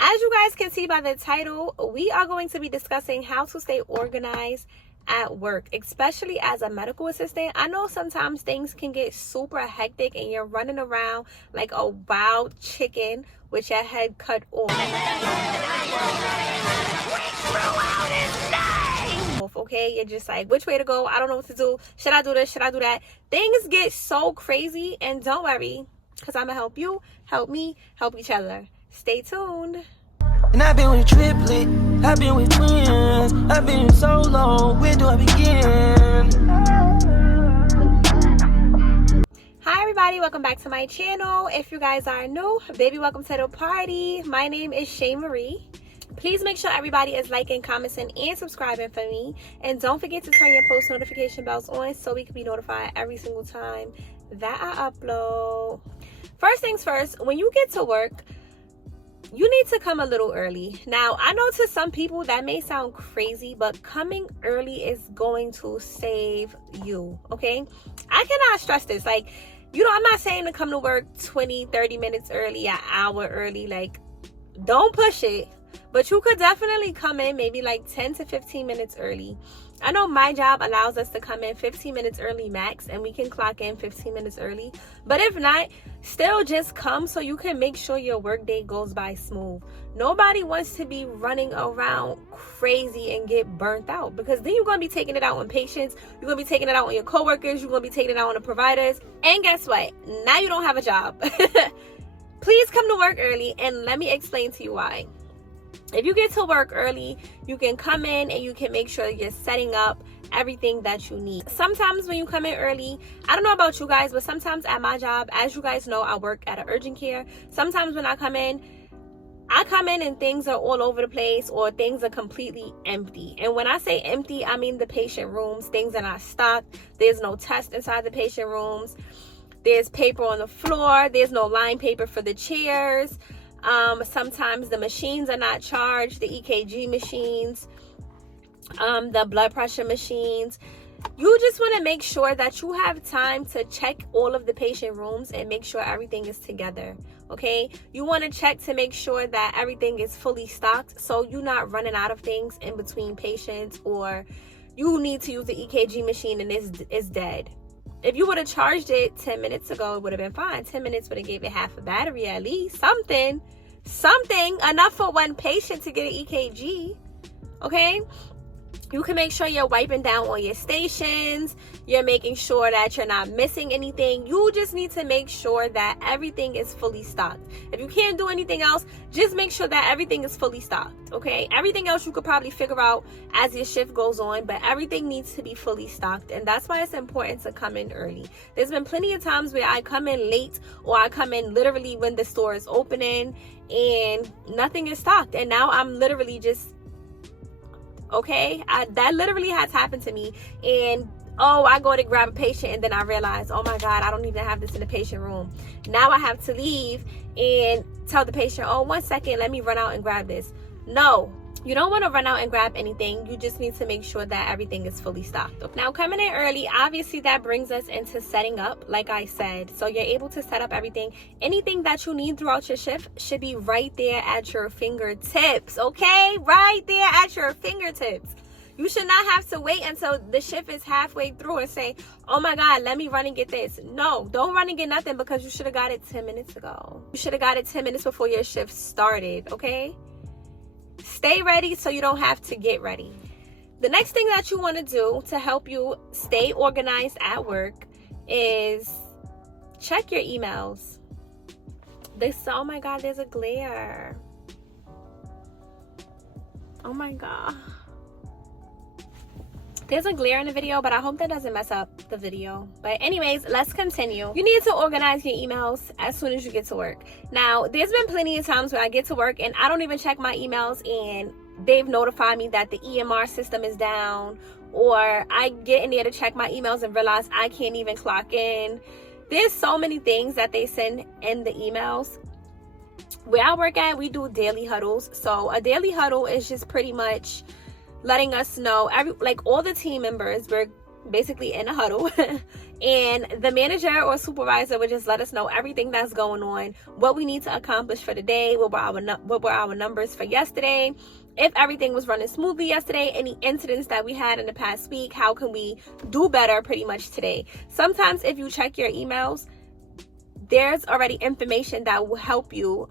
As you guys can see by the title, we are going to be discussing how to stay organized at work, especially as a medical assistant. I know sometimes things can get super hectic and you're running around like a wild chicken with your head cut off. Okay, you're just like, which way to go? I don't know what to do. Should I do this? Should I do that? Things get so crazy, and don't worry, because I'm gonna help you, help me, help each other. Stay tuned. And I've been with triplet, I've been with twins, I've been solo, where do I begin? Hi everybody, welcome back to my channel. If you guys are new, baby, welcome to the party. My name is Shay Marie. Please make sure everybody is liking, commenting, and subscribing for me. And don't forget to turn your post notification bells on so we can be notified every single time that I upload. First things first, when you get to work, you need to come a little early. Now, I know to some people that may sound crazy, but coming early is going to save you, okay? I cannot stress this. Like, you know, I'm not saying to come to work 20, 30 minutes early, an hour early. Like, don't push it. But you could definitely come in maybe like 10 to 15 minutes early. I know my job allows us to come in 15 minutes early max, and we can clock in 15 minutes early. But if not, still just come so you can make sure your workday goes by smooth. Nobody wants to be running around crazy and get burnt out, because then you're going to be taking it out on patients. You're going to be taking it out on your coworkers. You're going to be taking it out on the providers. And guess what? Now you don't have a job. Please come to work early, and let me explain to you why. If you get to work early, you can come in and you can make sure you're setting up everything that you need. Sometimes when you come in early, I don't know about you guys, but sometimes at my job, as you guys know, I work at an urgent care. Sometimes when I come in and things are all over the place, or things are completely empty. And when I say empty, I mean the patient rooms. Things are not stocked. There's no test inside the patient rooms. There's paper on the floor. There's no line paper for the chairs. Sometimes the machines are not charged, the EKG machines, the blood pressure machines. You just want to make sure that you have time to check all of the patient rooms and make sure everything is together. Okay, you want to check to make sure that everything is fully stocked, so you're not running out of things in between patients, or you need to use the EKG machine and it's dead. If you would have charged it 10 minutes ago, it would have been fine. 10 minutes would have gave it half a battery at least. Something enough for one patient to get an EKG. Okay? You can make sure you're wiping down all your stations. You're making sure that you're not missing anything. You just need to make sure that everything is fully stocked. If you can't do anything else, just make sure that everything is fully stocked, okay? Everything else you could probably figure out as your shift goes on, but everything needs to be fully stocked, and that's why it's important to come in early. There's been plenty of times where I come in late, or I come in literally when the store is opening and nothing is stocked, and now I'm literally just, okay, that literally has happened to me. And I go to grab a patient, and then I realize, oh my God, I don't even have this in the patient room. Now I have to leave and tell the patient, oh, 1 second, let me run out and grab this. No, you don't want to run out and grab anything. You just need to make sure that everything is fully stocked. Now, coming in early, obviously that brings us into setting up, like I said. So you're able to set up everything. Anything that you need throughout your shift should be right there at your fingertips, okay? Right there at your fingertips. You should not have to wait until the shift is halfway through and say, oh my God, let me run and get this. No, don't run and get nothing, because you should have got it 10 minutes ago. You should have got it 10 minutes before your shift started, okay? Stay ready so you don't have to get ready. The next thing that you want to do to help you stay organized at work is check your emails. Oh my God, there's a glare. Oh my God. There's a glare in the video, but I hope that doesn't mess up the video. But anyways, let's continue. You need to organize your emails as soon as you get to work. Now, there's been plenty of times where I get to work and I don't even check my emails, and they've notified me that the EMR system is down, or I get in there to check my emails and realize I can't even clock in. There's so many things that they send in the emails. Where I work at, we do daily huddles. So a daily huddle is just pretty much letting us know, all the team members, we're basically in a huddle And the manager or supervisor would just let us know everything that's going on, what we need to accomplish for the day, what were our numbers for yesterday, if everything was running smoothly yesterday, any incidents that we had in the past week, how can we do better pretty much today. Sometimes if you check your emails, there's already information that will help you,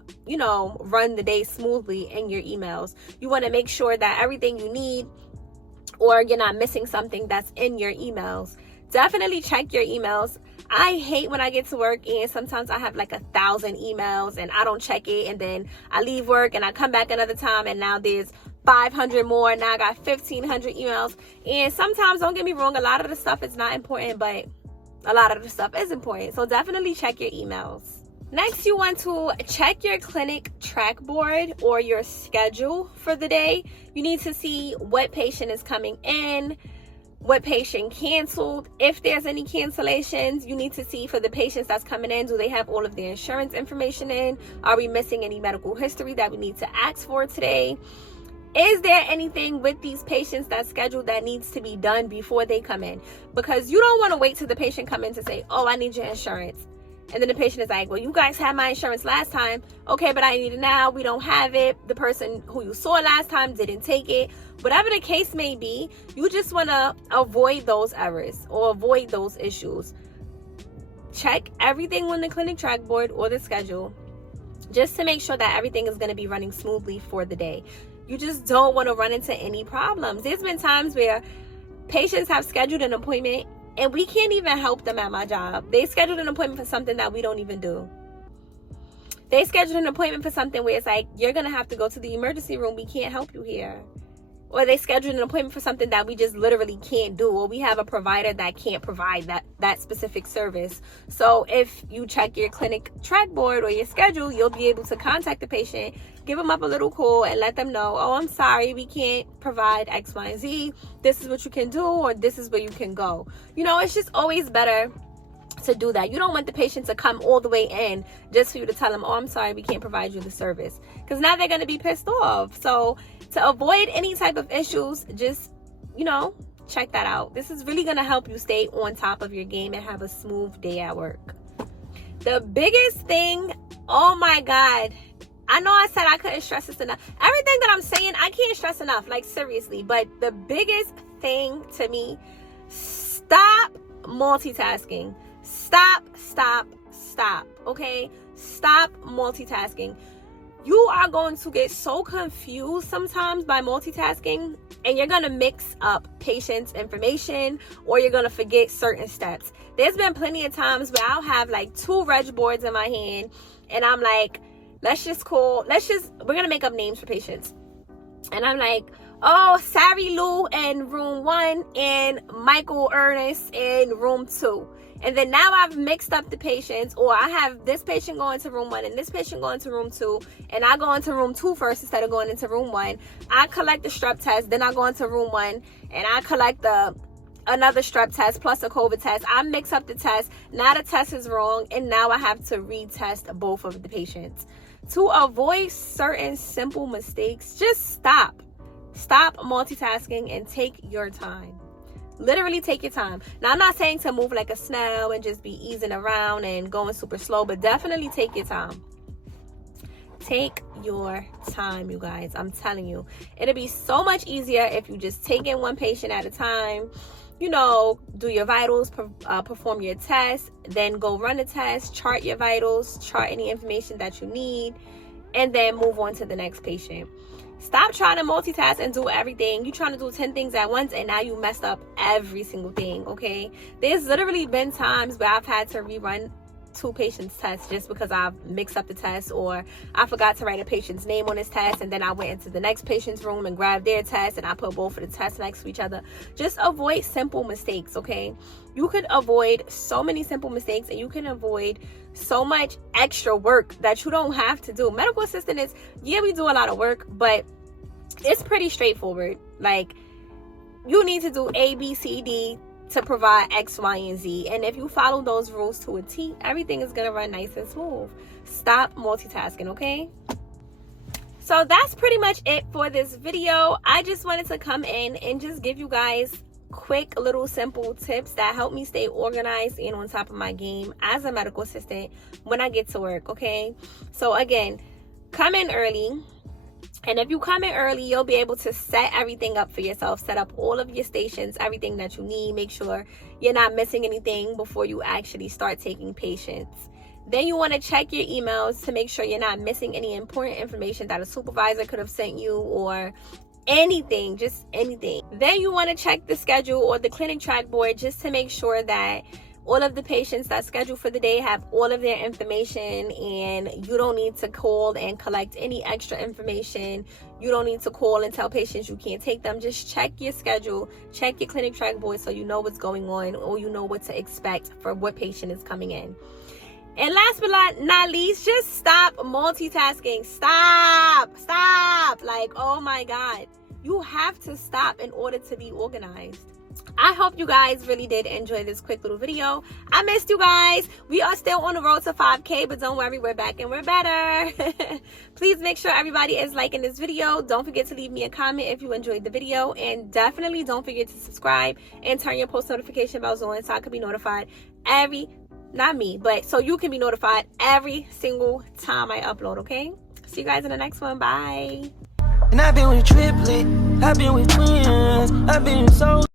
run the day smoothly in your emails. You want to make sure that everything you need, or you're not missing something that's in your emails. Definitely check your emails. I hate when I get to work and sometimes I have like 1,000 emails and I don't check it, and then I leave work and I come back another time and now there's 500 more. Now I got 1,500 emails. And sometimes, don't get me wrong, a lot of the stuff is not important, but a lot of the stuff is important. So definitely check your emails. Next, you want to check your clinic track board or your schedule for the day. You need to see what patient is coming in, what patient canceled. If there's any cancellations, you need to see for the patients that's coming in, do they have all of their insurance information in? Are we missing any medical history that we need to ask for today? Is there anything with these patients that's scheduled that needs to be done before they come in? Because you don't want to wait till the patient come in to say, oh, I need your insurance. And then the patient is like, well, you guys had my insurance last time. Okay, but I need it now. We don't have it. The person who you saw last time didn't take it. Whatever the case may be, you just want to avoid those errors or avoid those issues. Check everything on the clinic track board or the schedule just to make sure that everything is going to be running smoothly for the day. You just don't want to run into any problems. There's been times where patients have scheduled an appointment and we can't even help them at my job. They scheduled an appointment for something that we don't even do. They scheduled an appointment for something where it's like, you're going to have to go to the emergency room. We can't help you here. Or they scheduled an appointment for something that we just literally can't do. Or we have a provider that can't provide that specific service. So if you check your clinic track board or your schedule, you'll be able to contact the patient, give them up a little call and let them know, oh, I'm sorry, we can't provide X, Y, and Z. This is what you can do, or this is where you can go. It's just always better to do that. You don't want the patient to come all the way in just for you to tell them, oh, I'm sorry, we can't provide you the service. Because now they're going to be pissed off. So to avoid any type of issues, just, check that out. This is really going to help you stay on top of your game and have a smooth day at work. The biggest thing, oh my God, I know I said I couldn't stress this enough. Everything that I'm saying, I can't stress enough, like seriously. But the biggest thing to me, stop multitasking. Stop, okay? Stop multitasking. You are going to get so confused sometimes by multitasking, and you're going to mix up patients' information, or you're going to forget certain steps. There's been plenty of times where I'll have like 2 reg boards in my hand, and I'm like, we're going to make up names for patients. And I'm like, oh, Sari Lou in room 1 and Michael Ernest in room 2. And then now I've mixed up the patients, or I have this patient going to room 1 and this patient going to room 2, and I go into room 2 first instead of going into room 1. I collect the strep test, then I go into room 1 and I collect another strep test plus a COVID test. I mix up the test. Now the test is wrong, and now I have to retest both of the patients. To avoid certain simple mistakes, just stop. Stop multitasking and take your time. Literally take your time. Now, I'm not saying to move like a snail and just be easing around and going super slow, but definitely take your time. Take your time, you guys. I'm telling you. It'll be so much easier if you just take in one patient at a time. Do your vitals, perform your test, then go run the test, chart your vitals, chart any information that you need, and then move on to the next patient. Stop trying to multitask and do everything. You're trying to do 10 things at once, and now you messed up every single thing, okay? There's literally been times where I've had to rerun 2 patients' tests just because I've mixed up the test, or I forgot to write a patient's name on his test, and then I went into the next patient's room and grabbed their test, and I put both of the tests next to each other. Just avoid simple mistakes, okay? You could avoid so many simple mistakes, and you can avoid so much extra work that you don't have to do. Medical assistant is, we do a lot of work, but it's pretty straightforward. Like, you need to do A, B, C, D to provide X, Y, and Z. And if you follow those rules to a T, everything is going to run nice and smooth. Stop multitasking, okay? So that's pretty much it for this video. I just wanted to come in and just give you guys quick little simple tips that help me stay organized and on top of my game as a medical assistant when I get to work, okay? So again, come in early. And if you come in early, you'll be able to set everything up for yourself, set up all of your stations, everything that you need, make sure you're not missing anything before you actually start taking patients. Then you want to check your emails to make sure you're not missing any important information that a supervisor could have sent you or anything, just anything. Then you want to check the schedule or the clinic track board just to make sure that all of the patients that's scheduled for the day have all of their information, and you don't need to call and collect any extra information. You don't need to call and tell patients you can't take them. Just check your schedule, check your clinic track board so you know what's going on or you know what to expect for what patient is coming in. And last but not least, just stop multitasking. Stop. Like, oh my God. You have to stop in order to be organized. I hope you guys really did enjoy this quick little video. I missed you guys. We are still on the road to 5K, but don't worry, we're back and we're better. Please make sure everybody is liking this video. Don't forget to leave me a comment if you enjoyed the video, and definitely don't forget to subscribe and turn your post notification bells on so I can be notified so you can be notified every single time I upload, okay? See you guys in the next one. Bye. And I've been with triplet, I've been with twins, I've been so